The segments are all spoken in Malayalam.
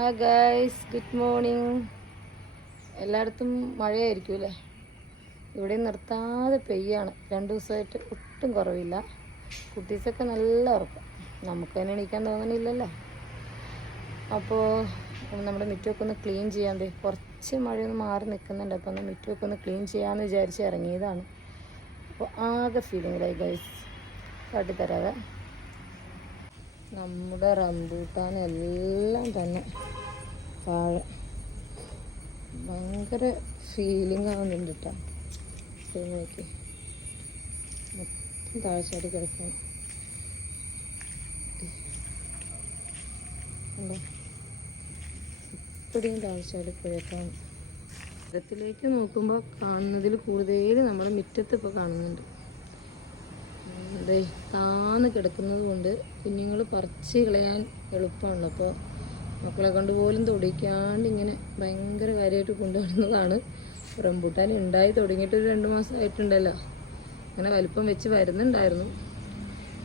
ഹായ് ഗൈസ് ഗുഡ് മോർണിംഗ് എല്ലായിടത്തും മഴയായിരിക്കും അല്ലേ? ഇവിടെ നിർത്താതെ പെയ്യാണ്. രണ്ട് ദിവസമായിട്ട് ഒട്ടും കുറവില്ല. കുട്ടീസൊക്കെ നല്ല ഉറക്കം. നമുക്ക് തന്നെ എണീക്കാൻ തോന്നണില്ലല്ലോ. അപ്പോൾ നമ്മുടെ മുറ്റമൊക്കെ ഒന്ന് ക്ലീൻ ചെയ്യാൻ ദേ കുറച്ച് മഴയൊന്ന് മാറി നിൽക്കുന്നുണ്ട് അപ്പോൾ ഒന്ന് മുറ്റമൊക്കെ ഒന്ന് ക്ലീൻ ചെയ്യാമെന്ന് വിചാരിച്ച് ഇറങ്ങിയതാണ്. അപ്പോൾ ആകെ ഫീലിങ്ങിലായി ഗൈസ് കാട്ടിത്തരാവേ. നമ്മുടെ റംബൂട്ടാൻ എല്ലാം തന്നെ താഴെ. ഭയങ്കര ഫീലിംഗ് ആവുന്നുണ്ട് കേട്ടോ നോക്കി. മൊത്തം താഴ്ചയായിട്ട് കിടക്കണം. ഇപ്പോഴും താഴ്ചയായിട്ട് കിഴക്കാണ് മരത്തിലേക്ക് നോക്കുമ്പോൾ കാണുന്നതിൽ കൂടുതൽ നമ്മുടെ മുറ്റത്ത് ഇപ്പോൾ കാണുന്നുണ്ട്. അതെ താന്ന് കിടക്കുന്നത് കൊണ്ട് കുഞ്ഞുങ്ങൾ പറിച്ച് കളയാൻ എളുപ്പമാണ് അപ്പോൾ മക്കളെ കൊണ്ട് പോലും തൊടിക്കാണ്ട് ഇങ്ങനെ ഭയങ്കര കാര്യമായിട്ട് കൊണ്ടുവരുന്നതാണ് റംബൂട്ടാൻ ഉണ്ടായി തുടങ്ങിയിട്ട് ഒരു രണ്ട് മാസം ആയിട്ടുണ്ടല്ലോ. അങ്ങനെ വലിപ്പം വെച്ച് വരുന്നുണ്ടായിരുന്നു.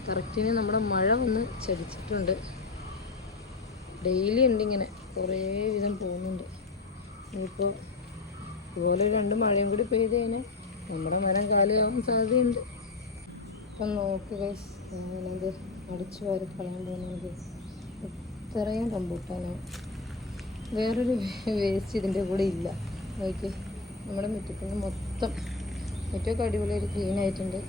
കറക്റ്റിന് നമ്മുടെ മഴ ഒന്ന് ചടിച്ചിട്ടുണ്ട്. ഡെയിലി ഉണ്ട് ഇങ്ങനെ. കുറേ വിധം പോകുന്നുണ്ട്. ഇപ്പോൾ ഇതുപോലെ രണ്ട് മഴയും കൂടി പെയ്ത് കഴിഞ്ഞാൽ നമ്മുടെ മരം കാലിയാവാൻ സാധ്യതയുണ്ട്. അപ്പം നോക്കുക ഞാനത് അടിച്ചു വാരി കളയാൻ പോകുന്നത് ഇത്രയും റംബൂട്ടാനാണ് വേറൊരു വേസ്റ്റ് ഇതിന്റെ കൂടെ ഇല്ല. നോക്കി നമ്മുടെ മുറ്റത്തിന് മൊത്തം മുറ്റമൊക്കെ അടിപൊളിയായിട്ട് ക്ലീൻ ആയിട്ടുണ്ട്.